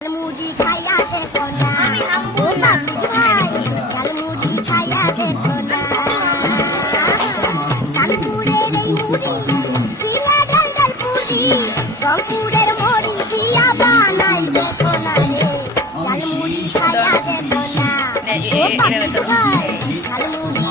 ঝালমুড়ি খাইয়া দেখো না আমি হামবো না ঝালমুড়ি খাইয়া দেখো না কানপুরের এই মুড়ি শিলা ডাঙ্গাল পুরি রংপুরের মুড়ি দিয়া বানাই দেখো না ঝালমুড়ি খাইয়া দেখো না ঝালমুড়ি